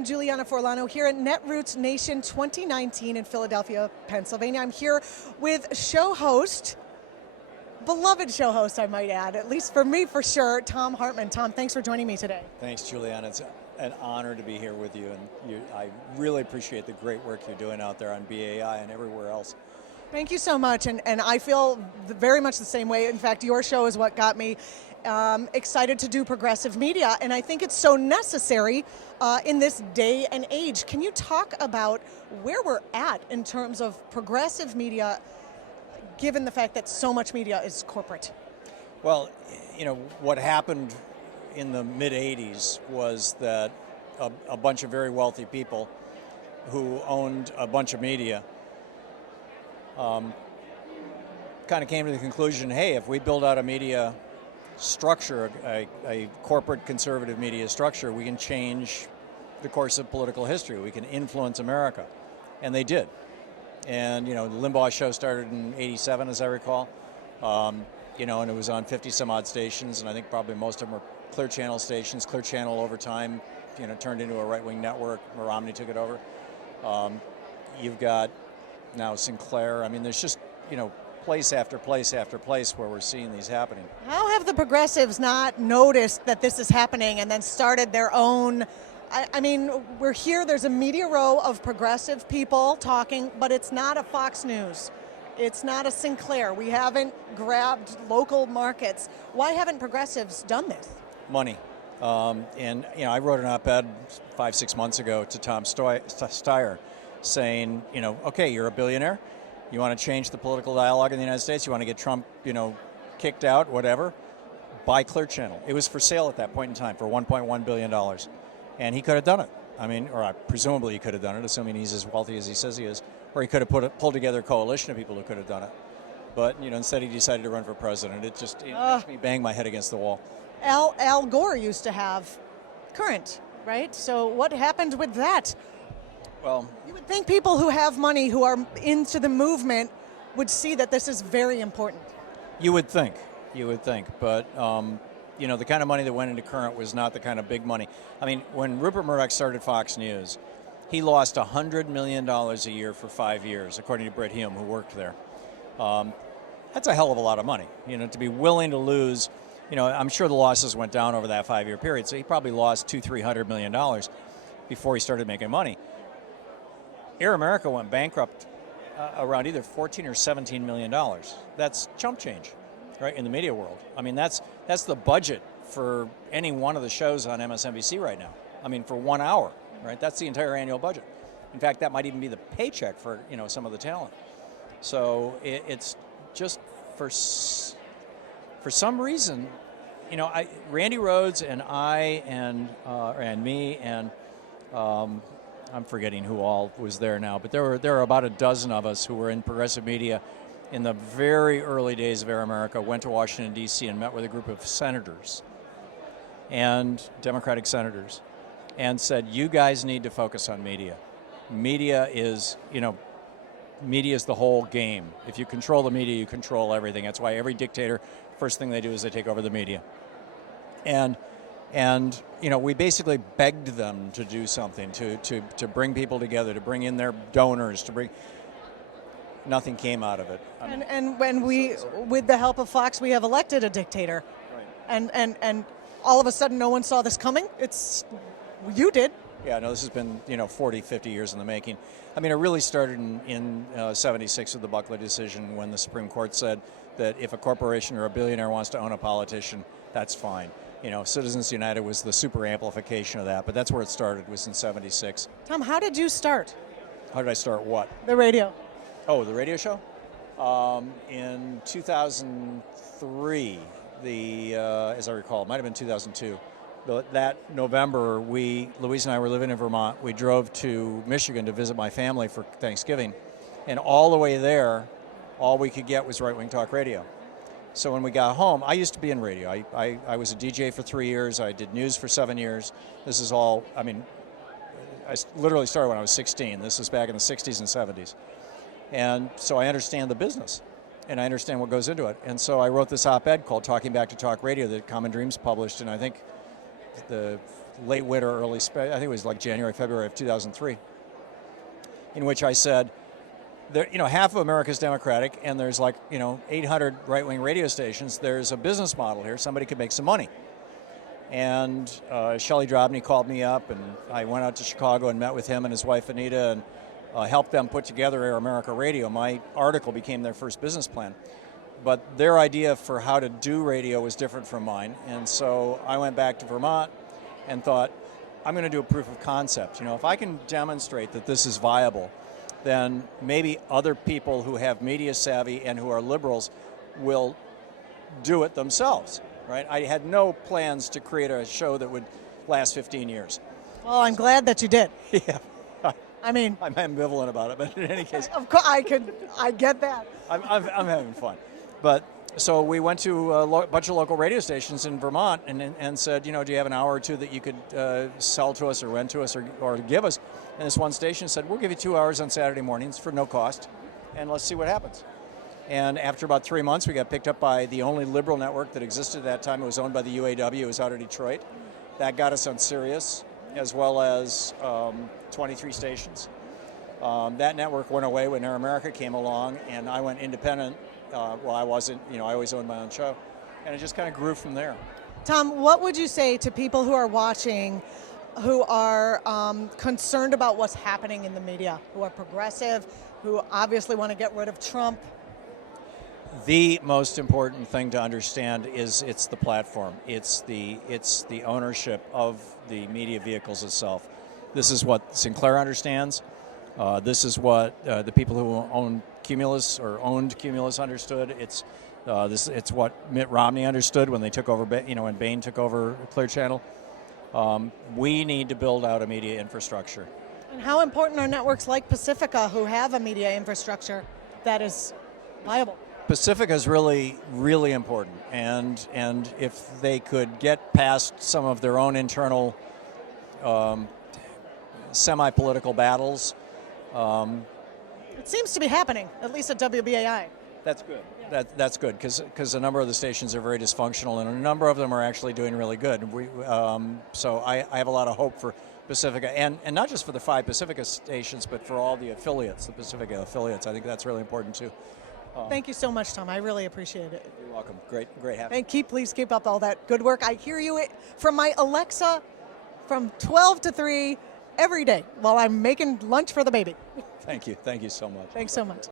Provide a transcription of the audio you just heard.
I'm Julianna Forlano here at Netroots Nation 2019 in Philadelphia, Pennsylvania. I'm here with show host, beloved show host I might add, at least for me for sure, Thom Hartmann. Thom, thanks for joining me today. Thanks, Julianna. It's an honor to be here with you, and I really appreciate the great work you're doing out there on BAI and everywhere else. Thank you so much, and I feel very much the same way. In fact, your show is what got me excited to do progressive media, and I think it's so necessary in this day and age. Can you talk about where we're at in terms of progressive media, given the fact that so much media is corporate? Well, you know, what happened in the mid-'80s was that a bunch of very wealthy people who owned a bunch of media kind of came to the conclusion, hey, if we build out a media structure, a corporate conservative media structure, we can change the course of political history. We can influence America. And they did. And, you know, the Limbaugh show started in '87, as I recall. You know, and it was on 50 some odd stations, and I think probably most of them were Clear Channel stations. Clear Channel over time, you know, turned into a right-wing network. Romney took it over. You've got now Sinclair. I mean, there's just, you know, place after place after place where we're seeing these happening. How have the progressives not noticed that this is happening and then started their own? I mean, we're here, there's a media row of progressive people talking, but it's not a Fox News. It's not a Sinclair. We haven't grabbed local markets. Why haven't progressives done this? Money. And, you know, I wrote an op-ed 5-6 months ago to Tom Steyer saying, you know, okay, you're a billionaire. You want to change the political dialogue in the United States? You want to get Trump, you know, kicked out, whatever? Buy Clear Channel. It was for sale at that point in time for $1.1 billion. And he could have done it. I mean, or presumably he could have done it, assuming he's as wealthy as he says he is. Or he could have pulled together a coalition of people who could have done it. But, you know, instead he decided to run for president. It just makes me bang my head against the wall. Al Gore used to have Current, right? So what happened with that? Well, you would think people who have money, who are into the movement, would see that this is very important. You would think, but you know, the kind of money that went into Current was not the kind of big money. I mean, when Rupert Murdoch started Fox News, he lost $100 million a year for 5 years, according to Brit Hume, who worked there. That's a hell of a lot of money, you know, to be willing to lose. You know, I'm sure the losses went down over that 5-year period, so he probably lost $200-300 million before he started making money. Air America went bankrupt around either $14 or $17 million. That's chump change, right, in the media world. I mean, that's the budget for any one of the shows on MSNBC right now. I mean, for 1 hour, right? That's the entire annual budget. In fact, that might even be the paycheck for, you know, some of the talent. So it's just for some reason, you know, Randy Rhoads and I and me and I'm forgetting who all was there now, but there were about a dozen of us who were in progressive media in the very early days of Air America, went to Washington, D.C. and met with a group of senators and Democratic senators and said, you guys need to focus on media. Media is, you know, media is the whole game. If you control the media, you control everything. That's why every dictator, first thing they do is they take over the media. And you know, we basically begged them to do something, to bring people together, to bring in their donors, to bring. Nothing came out of it. And when we, with the help of Fox, we have elected a dictator. Right. And all of a sudden, no one saw this coming. You did. Yeah, no, this has been, you know, 40, 50 years in the making. I mean, it really started in '76 with the Buckley decision when the Supreme Court said that if a corporation or a billionaire wants to own a politician, that's fine. You know, Citizens United was the super amplification of that, but that's where it started, was in '76. Thom, how did you start? How did I start what? The radio. Oh, the radio show? In 2003, as I recall, it might have been 2002. That November, Louise and I were living in Vermont. We drove to Michigan to visit my family for Thanksgiving. And all the way there, all we could get was right-wing talk radio. So when we got home, I used to be in radio. I was a DJ for 3 years. I did news for 7 years. This is all, I mean, I literally started when I was 16. This was back in the 60s and 70s. And so I understand the business, and I understand what goes into it. And so I wrote this op-ed called Talking Back to Talk Radio that Common Dreams published, and I think the late winter, I think it was like January, February of 2003, in which I said, half of America is Democratic, and there's 800 right-wing radio stations. There's a business model here. Somebody could make some money. And Shelley Drobny called me up, and I went out to Chicago and met with him and his wife Anita, and helped them put together Air America Radio. My article became their first business plan. But their idea for how to do radio was different from mine. And so I went back to Vermont and thought, I'm going to do a proof of concept. If I can demonstrate that this is viable, then maybe other people who have media savvy and who are liberals will do it themselves, right? I had no plans to create a show that would last 15 years. Well, I'm glad that you did. Yeah. I mean, I'm ambivalent about it, but in any case, of course, I get that. I'm having fun. But so we went to a bunch of local radio stations in Vermont and said, do you have an hour or two that you could sell to us or rent to us or give us? And this one station said, we'll give you 2 hours on Saturday mornings for no cost, and let's see what happens. And after about 3 months, we got picked up by the only liberal network that existed at that time. It was owned by the UAW. It was out of Detroit. That got us on Sirius, as well as 23 stations. That network went away when Air America came along, and I went independent. Well, I wasn't, I always owned my own show. And it just kind of grew from there. Tom, what would you say to people who are watching who are concerned about what's happening in the media, who are progressive, who obviously want to get rid of Trump? The most important thing to understand is it's the platform. It's the ownership of the media vehicles itself. This is what Sinclair understands. This is what the people who own Cumulus or owned Cumulus understood. It's what Mitt Romney understood when they took over, when Bain took over Clear Channel. We need to build out a media infrastructure. And how important are networks like Pacifica, who have a media infrastructure that is viable? Pacifica is really, really important, and if they could get past some of their own internal semi-political battles. It seems to be happening, at least at WBAI. That's good. Yeah. That's good, because a number of the stations are very dysfunctional, and a number of them are actually doing really good. So I have a lot of hope for Pacifica, and not just for the 5 Pacifica stations, but for all the affiliates, the Pacifica affiliates. I think that's really important too. Thank you so much, Tom. I really appreciate it. You're welcome. Great having you. Please keep up all that good work. I hear you from my Alexa from 12 to 3 every day while I'm making lunch for the baby. Thank you. Thank you so much. Thanks so much.